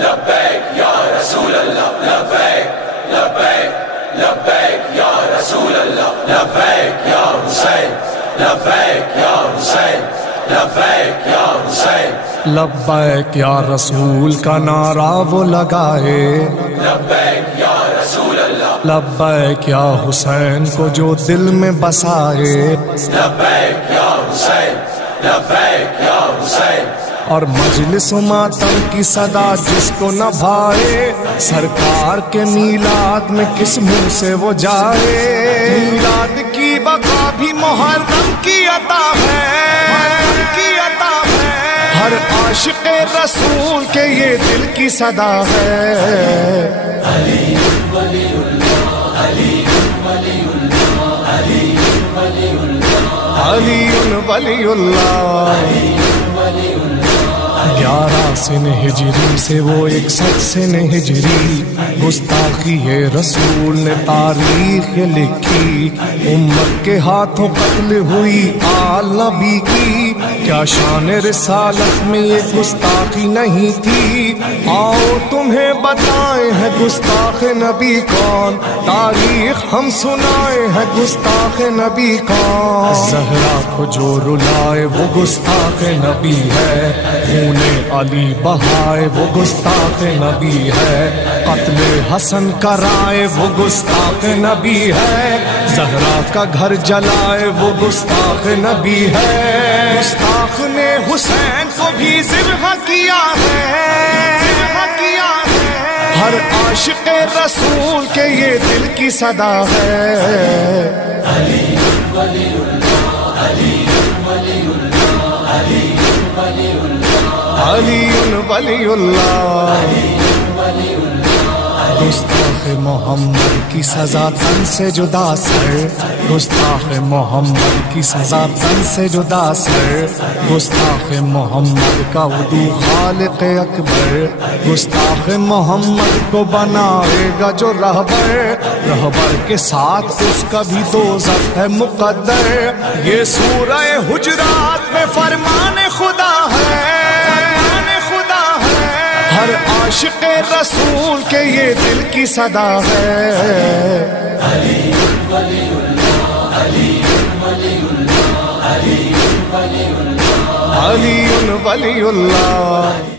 لبیک یا رسول اللہ لبیک لبیک لبیک یا رسول اللہ لبیک یا حسین لبیک یا حسین لبیک یا حسین لبیک یا رسول کا نعرہ وہ لگائے، لبیک یا رسول اللہ لبیک یا حسین کو جو دل میں بسائے، لبیک یا حسین لبیک یا حسین اور مجلس و ماتم کی صدا جس کو نہ بھائے، سرکار کے میلاد میں کس منہ سے وہ جائے۔ میلاد کی بقا بھی محرم کی عطا ہے، ہر عاشق رسول کے یہ دل کی صدا ہے۔ علی ولی اللہ علی ولی اللہ علی ولی اللہ علی ولی اللہ 11 سن ہجری سے وہ 61 سن ہجری، گستاخی رسول نے تاریخ لکھی، امت کے ہاتھوں قتل ہوئی آل نبی کی، کیا شان رسالت میں یہ گستاخی نہیں تھی؟ آؤ تمہیں بتائیں ہے گستاخ نبی کون، تاریخ ہم سنائے ہے گستاخ نبی کون۔ زہرا کو جو رلائے وہ گستاخ نبی ہے، خون علی بہائے وہ گستاخ نبی ہے، قتل حسن کرائے وہ گستاخ نبی ہے، زہرا کا گھر جلائے وہ گستاخ نبی ہے، گستاخ نے حسین کو بھی ذبح کیا ہے، ہر عاشق رسول کے یہ دل کی صدا ہے۔ علی ولی اللہ علی ولی اللہ علی ولی اللہ علی ولی اللہ گستاخ محمد کی سزا تن سے جدا سر، گستاخ محمد کی سزا تن سے جدا سر، گستاخ محمد کا وضو خالق اکبر، گستاخ محمد کو بنائے گا جو رہبر، رہبر کے ساتھ اس کا بھی دوزخ ہے مقدر۔ یہ سورہ حجرات میں فرمان خدا ہے، ہر عاشق رسول کے یہ دل کی صدا ہے۔ علی ولی اللہ علی ولی اللہ علی ولی اللہ علی ولی اللہ